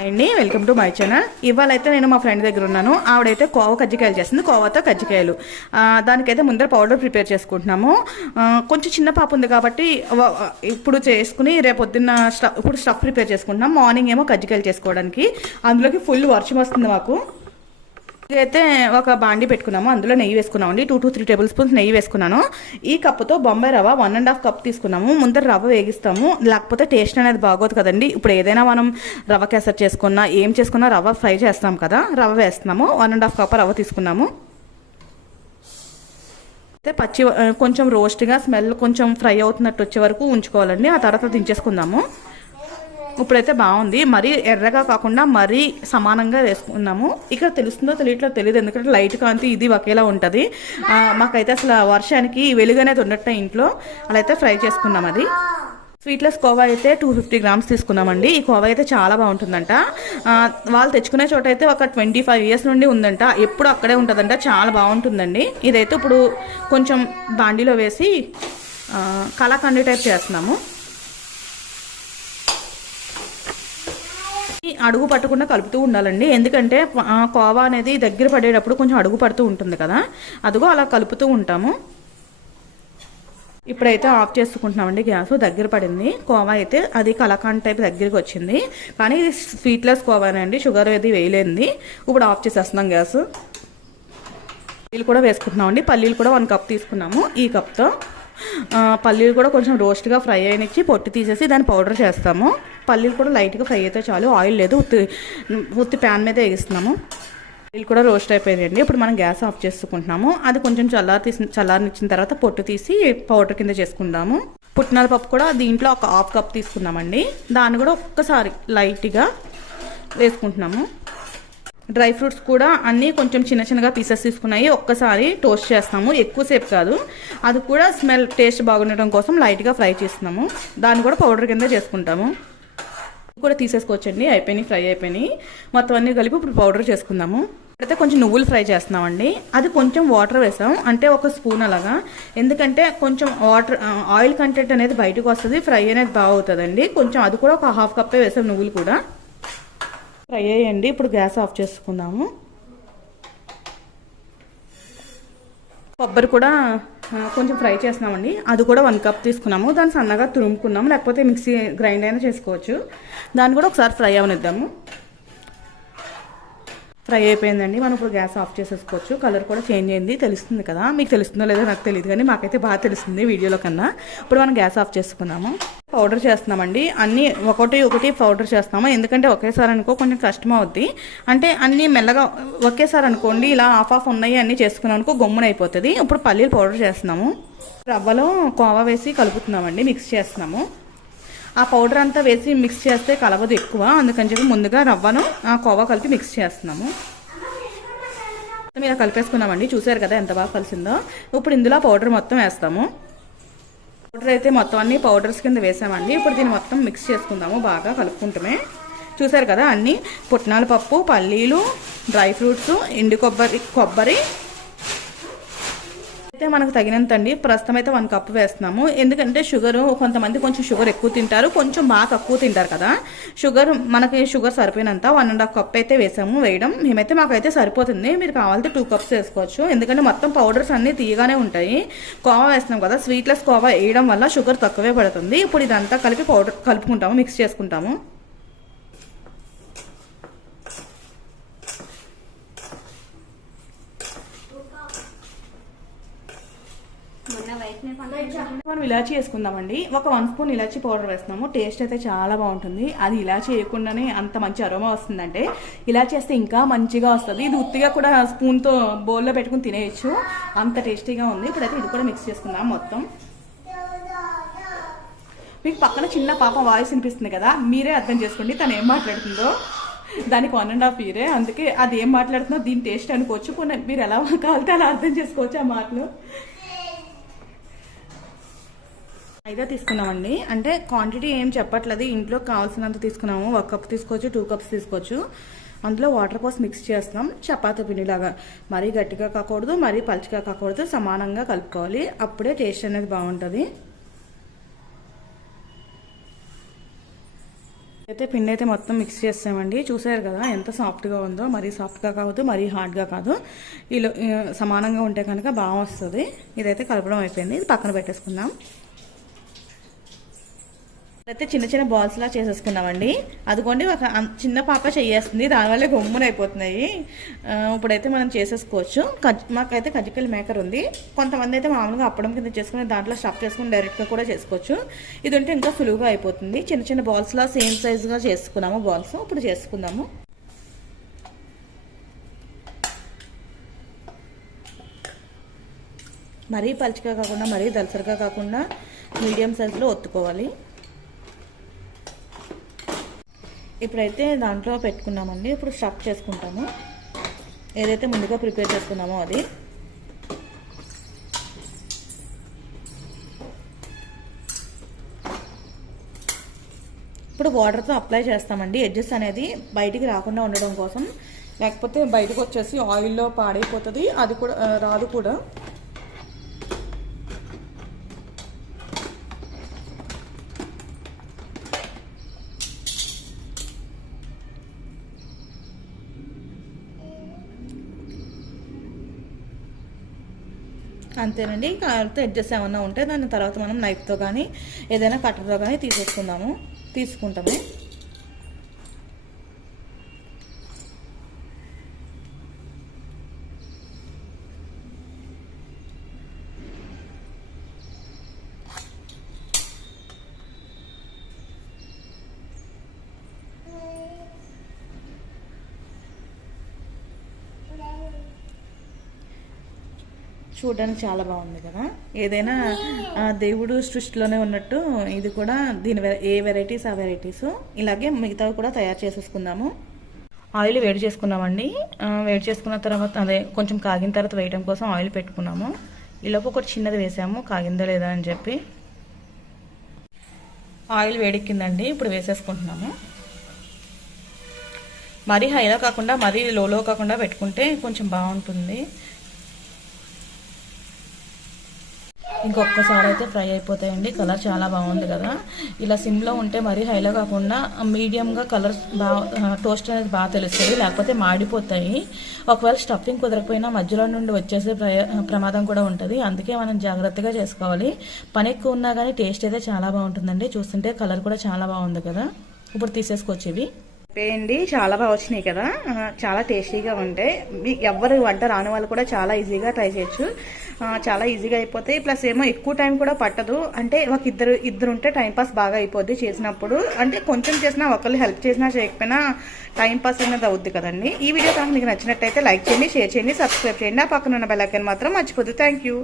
అండి welcome to my channel. ఇవాళ అయితే నేను మా ఫ్రెండ్ దగ్గర ఉన్నాను. ఆవిడైతే కోవా కజ్జికాయలు చేస్తుంది. కోవాతో కజ్జికాయలు దానికైతే ముందర పౌడర్ ప్రిపేర్ చేసుకుంటున్నాము. కొంచెం చిన్న పాప ఉంది కాబట్టి ఇప్పుడు చేసుకుని రేపు పొద్దున్న ఇప్పుడు స్టఫ్ ప్రిపేర్ చేసుకుంటున్నాం. మార్నింగ్ ఏమో కజ్జికాయలు చేసుకోవడానికి. అందులోకి ఫుల్ వర్షం వస్తుంది మాకు. అయితే ఒక బాండి పెట్టుకున్నాము. అందులో నెయ్యి వేసుకున్నామండి. 2 to 3 టేబుల్ స్పూన్స్ నెయ్యి వేసుకున్నాను. ఈ కప్పుతో బొంబాయి రవ్వ 1.5 కప్ తీసుకున్నాము. ముందర రవ్వ వేగిస్తాము, లేకపోతే టేస్ట్ అనేది బాగోదు కదండి. ఇప్పుడు ఏదైనా మనం రవ్వ కేసరి చేసుకున్నా ఏం చేసుకున్నా రవ్వ ఫ్రై చేస్తాం కదా, రవ్వ వేస్తున్నాము. 1.5 కప్ రవ్వ తీసుకున్నాము. అయితే పచ్చి కొంచెం రోస్ట్గా స్మెల్ కొంచెం ఫ్రై అవుతున్నట్టు వచ్చే వరకు ఉంచుకోవాలండి. ఆ తర్వాత దించేసుకుందాము. ఇప్పుడైతే బాగుంది. మరీ ఎర్రగా కాకుండా మరీ సమానంగా వేసుకున్నాము. ఇక్కడ తెలుస్తుందో తెలియదు, ఎందుకంటే లైట్ కాంతి ఇది ఒకేలా ఉంటుంది. మాకైతే అసలు వర్షానికి వెలుగు అనేది ఉండట్టే ఇంట్లో. అలా అయితే ఫ్రై చేసుకున్నాం. అది స్వీట్లెస్ కోవా అయితే 250 గ్రామ్స్ తీసుకున్నామండి. ఈ కోవా అయితే చాలా బాగుంటుందంట. వాళ్ళు తెచ్చుకునే చోట అయితే ఒక 25 years నుండి ఉందంట. ఎప్పుడు అక్కడే ఉంటుందంట. చాలా బాగుంటుందండి. ఇదైతే ఇప్పుడు కొంచెం బాండీలో వేసి కలాకండి టైప్ చేస్తున్నాము. అడుగు పట్టకుండా కలుపుతూ ఉండాలండి. ఎందుకంటే కోవా అనేది దగ్గర పడేటప్పుడు కొంచెం అడుగు పడుతూ ఉంటుంది కదా, అదిగో అలా కలుపుతూ ఉంటాము. ఇప్పుడైతే ఆఫ్ చేసుకుంటున్నామండి. గ్యాస్ దగ్గర పడింది. కోవా అయితే అది కలాకండ్ టైప్ దగ్గరికి వచ్చింది. కానీ ఇది స్వీట్లెస్ కోవానే అండి, షుగర్ అది వేయలేంది. ఇప్పుడు ఆఫ్ చేసేస్తున్నాం గ్యాస్. పల్లీలు కూడా వేసుకుంటున్నామండి. పల్లీలు కూడా 1 కప్ తీసుకున్నాము. ఈ కప్తో పల్లీలు కూడా కొంచెం రోస్ట్గా ఫ్రై అయినిచ్చి పొట్టు తీసేసి దాన్ని పౌడర్ చేస్తాము. పల్లీలు కూడా లైట్గా ఫ్రై అయితే చాలు, ఆయిల్ లేదు, ఉత్తి ప్యాన్ మీద వేగిస్తున్నాము. పల్లీలు కూడా రోస్ట్ అయిపోయాయండి. ఇప్పుడు మనం గ్యాస్ ఆఫ్ చేసుకుంటున్నాము. అది కొంచెం చల్లారనిచ్చిన తర్వాత పొట్టు తీసి పౌడర్ కింద చేసుకుంటాము. పుట్నాల పప్పు కూడా దీంట్లో ఒక 1/2 కప్ తీసుకున్నామండి. దాన్ని కూడా ఒక్కసారి లైట్గా వేసుకుంటున్నాము. డ్రై ఫ్రూట్స్ కూడా అన్నీ కొంచెం చిన్నగా పీసెస్ తీసుకున్నాయి. ఒక్కసారి టోస్ట్ చేస్తాము, ఎక్కువసేపు కాదు. అది కూడా స్మెల్ టేస్ట్ బాగుండటం కోసం లైట్గా ఫ్రై చేస్తున్నాము. దాన్ని కూడా పౌడర్ కింద చేసుకుంటాము. కూడా తీసేసుకోవచ్చండి. ఫ్రై అయిపోయినాయి. మొత్తం అన్నీ కలిపి ఇప్పుడు పౌడర్ చేసుకుందాము. అయితే కొంచెం నువ్వులు ఫ్రై చేస్తున్నామండి. అది కొంచెం వాటర్ వేసాం, అంటే 1 స్పూన్ అలాగా. ఎందుకంటే కొంచెం ఆయిల్ కంటెంట్ అనేది బయటకు వస్తుంది, ఫ్రై అనేది బాగా అవుతుందండి. కొంచెం అది కూడా ఒక 1/2 కప్పే వేసాం నువ్వులు కూడా. ఫ్రై అయ్యండి. ఇప్పుడు గ్యాస్ ఆఫ్ చేసుకుందాము. కొబ్బరి కూడా కొంచెం ఫ్రై చేస్తున్నామండి. అది కూడా 1 కప్ తీసుకున్నాము. దాన్ని సన్నగా తురుముకున్నాము, లేకపోతే మిక్సీ గ్రైండ్ అయినా చేసుకోవచ్చు. దాన్ని కూడా ఒకసారి ఫ్రై అవనిద్దాము. ఫ్రై అయిపోయిందండి. మనం ఇప్పుడు గ్యాస్ ఆఫ్ చేసేసుకోవచ్చు. కలర్ కూడా చేంజ్ అయింది, తెలుస్తుంది కదా. మీకు తెలుస్తుందో లేదో నాకు తెలియదు, కానీ మాకైతే బాగా తెలుస్తుంది వీడియోలో కన్నా. ఇప్పుడు మనం గ్యాస్ ఆఫ్ చేసుకుందాము. పౌడర్ చేస్తున్నామండి. అన్నీ ఒకటి పౌడర్ చేస్తాము. ఎందుకంటే ఒకేసారి అనుకో కొంచెం కష్టం అవుద్ది. అంటే అన్నీ మెల్లగా ఒకేసారి అనుకోండి, ఇలా ఆఫ్ ఉన్నాయి అన్నీ చేసుకున్నాం అనుకో గమ్మున అయిపోతుంది. ఇప్పుడు పల్లీలు పౌడర్ చేస్తున్నాము. రవ్వలో కోవా వేసి కలుపుతున్నామండి, మిక్స్ చేస్తున్నాము. ఆ పౌడర్ అంతా వేసి మిక్స్ చేస్తే కలవదు ఎక్కువ, అందుకని చెప్పి ముందుగా రవ్వను కోవా కలిపి మిక్స్ చేస్తున్నాము. ఇలా కలిపేసుకున్నామండి. చూసారు కదా ఎంత బాగా కలిసిందో. ఇప్పుడు ఇందులో పౌడర్ మొత్తం వేస్తాము. పౌడర్ అయితే మొత్తం అన్ని పౌడర్స్ కింద వేసామండి. ఇప్పుడు దీన్ని మొత్తం మిక్స్ చేసుకుందాము, బాగా కలుపుకుంటామే. చూసారు కదా అన్నీ పుట్నాల పప్పు, పల్లీలు, డ్రై ఫ్రూట్స్, ఎండు కొబ్బరి అయితే మనకు తగినంత అండి. ప్రస్తుతం అయితే 1 కప్ వేస్తున్నాము. ఎందుకంటే షుగర్ కొంతమంది కొంచెం షుగర్ ఎక్కువ తింటారు, కొంచెం బాగా తక్కువ తింటారు కదా. మనకి షుగర్ సరిపోయినంత 1.5 కప్ అయితే వేయడం. మాకైతే సరిపోతుంది. మీరు కావాలంటే 2 కప్స్ వేసుకోవచ్చు. ఎందుకంటే మొత్తం పౌడర్స్ అన్నీ తీయగానే ఉంటాయి. కోవా వేస్తున్నాం కదా, స్వీట్లెస్ కోవా వేయడం వల్ల షుగర్ తక్కువే పడుతుంది. ఇప్పుడు ఇదంతా కలిపి పౌడర్ కలుపుకుంటాము, మిక్స్ చేసుకుంటాము. మనం ఇలాచీ వేసుకుందామండి. ఒక 1 స్పూన్ ఇలాచీ పౌడర్ వేస్తున్నాము. టేస్ట్ అయితే చాలా బాగుంటుంది. అది ఇలాచీ వేయకుండానే అంత మంచి అరోమా వస్తుందంటే ఇలాచీ వేస్తే ఇంకా మంచిగా వస్తుంది. ఇది ఉత్తిగా కూడా స్పూన్తో బౌల్లో పెట్టుకుని తినేయచ్చు, అంత టేస్టీగా ఉంది. ఇప్పుడైతే ఇది కూడా మిక్స్ చేసుకుందాం మొత్తం. మీకు పక్కన చిన్న పాప వాయిస్ వినిపిస్తుంది కదా, మీరే అర్థం చేసుకోండి తను ఏం మాట్లాడుతుందో. దానికి 1.5 year, అందుకే అది ఏం మాట్లాడుతుందో దీని టేస్ట్ అనుకోవచ్చు. మీరు ఎలా కావాలితే అలా అర్థం చేసుకోవచ్చు ఆ మాటలు. మైదా తీసుకున్నామండి. అంటే క్వాంటిటీ ఏం చెప్పట్లేదు, ఇంట్లో కావాల్సినంత తీసుకున్నాము. 1 కప్ తీసుకోవచ్చు, 2 కప్స్ తీసుకోవచ్చు. అందులో వాటర్ పోసి మిక్స్ చేస్తాం. చపాతీ పిండిలాగా మరీ గట్టిగా కాకూడదు, మరీ పలుచగా కాకూడదు, సమానంగా కలుపుకోవాలి. అప్పుడే టేస్ట్ అనేది బాగుంటుంది. అయితే పిండి అయితే మొత్తం మిక్స్ చేస్తామండి. చూసారు కదా ఎంత సాఫ్ట్గా ఉందో. మరీ సాఫ్ట్గా కాదు, మరీ హార్డ్గా కాదు. ఇలా సమానంగా ఉంటే కనుక బాగా వస్తుంది. ఇదైతే కలపడం అయిపోయింది. ఇది పక్కన పెట్టేసుకుందాం. అయితే చిన్న చిన్న బాల్స్ లా చేసేసుకున్నామండి. అదిగోండి ఒక చిన్న పాప చేయేస్తుంది, దానివల్ల గమ్మున అయిపోతున్నాయి. ఇప్పుడైతే మనం చేసేసుకోవచ్చు. మాకైతే కజ్జికాయల మేకర్ ఉంది. కొంతమంది అయితే మామూలుగా అప్పడం కింద చేసుకుని దాంట్లో స్టఫ్ చేసుకుని డైరెక్ట్గా కూడా చేసుకోవచ్చు. ఇది ఉంటే ఇంకా సులువుగా అయిపోతుంది. చిన్న చిన్న బాల్స్ లా సేమ్ సైజుగా చేసుకున్నాము బాల్స్. ఇప్పుడు చేసుకుందాము. మరీ పలుచగా కాకుండా మరీ దలసరిగా కాకుండా మీడియం సైజులో ఒత్తుకోవాలి. ఇప్పుడైతే దాంట్లో పెట్టుకున్నామండి. ఇప్పుడు స్టఫ్ చేసుకుంటాము. ఏదైతే ముందుగా ప్రిపేర్ చేసుకున్నామో అది. ఇప్పుడు వాటర్తో అప్లై చేస్తామండి. ఎడ్జెస్ అనేది బయటికి రాకుండా ఉండడం కోసం. లేకపోతే బయటకు వచ్చేసి ఆయిల్లో పాడైపోతుంది. అది కూడా రాదు కూడా. అంతేనండి. కాలితో ఎడ్జెస్ ఏమన్నా ఉంటే దాని తర్వాత మనం నైఫ్తో కానీ ఏదైనా కట్టర్తో కానీ తీసుకుంటాము. చూడడానికి చాలా బాగుంది కదా. ఏదైనా దేవుడు సృష్టిలోనే ఉన్నట్టు ఇది కూడా దీని ఏ వెరైటీస్ ఆ వెరైటీస్. ఇలాగే మిగతావి కూడా తయారు చేసేసుకుందాము. ఆయిల్ వేడి చేసుకున్నామండి. వేడి చేసుకున్న తర్వాత అదే కొంచెం కాగిన తర్వాత వేయడం కోసం ఆయిల్ పెట్టుకున్నాము. ఈలోపు ఒకటి చిన్నది వేసాము కాగిందా లేదా అని చెప్పి. ఆయిల్ వేడెక్కిందండి. ఇప్పుడు వేసేసుకుంటున్నాము. మరీ హైలో కాకుండా మరీ లోలో కాకుండా పెట్టుకుంటే కొంచెం బాగుంటుంది. ఇంకొకసారి అయితే ఫ్రై అయిపోతాయండి. కలర్ చాలా బాగుంది కదా. ఇలా సిమ్లో ఉంటే మరీ హైలో కాకుండా మీడియంగా కలర్ బాగా టోస్ట్ అనేది బాగా తెలుస్తుంది. లేకపోతే మాడిపోతాయి. ఒకవేళ స్టఫింగ్ కుదరకపోయినా మధ్యలో నుండి వచ్చేసే ప్రమాదం కూడా ఉంటుంది. అందుకే మనం జాగ్రత్తగా చేసుకోవాలి. పని ఎక్కువ ఉన్నా కానీ టేస్ట్ అయితే చాలా బాగుంటుందండి. చూస్తుంటే కలర్ కూడా చాలా బాగుంది కదా. ఇప్పుడు తీసేసుకోవచ్చు ఇవి. వేయండి. చాలా బాగా వచ్చినాయి కదా. చాలా టేస్టీగా ఉంటాయి. మీకు ఎవరు వంట రాని వాళ్ళు కూడా చాలా ఈజీగా ట్రై చేయొచ్చు. చాలా ఈజీగా అయిపోతాయి. ప్లస్ ఏమో ఎక్కువ టైం కూడా పట్టదు. అంటే ఒక ఇద్దరు ఉంటే టైంపాస్ బాగా అయిపోద్ది చేసినప్పుడు. అంటే కొంచెం చేసినా ఒకళ్ళు హెల్ప్ చేసినా చేయకపోయినా టైంపాస్ అనేది అవుద్ది కదండి. ఈ వీడియో కనుక మీకు నచ్చినట్టయితే లైక్ చేయండి, షేర్ చేయండి, సబ్స్క్రైబ్ చేయండి. ఆ పక్కన ఉన్న బెల్ ఐకాన్ మాత్రం మర్చిపోద్దు. Thank you.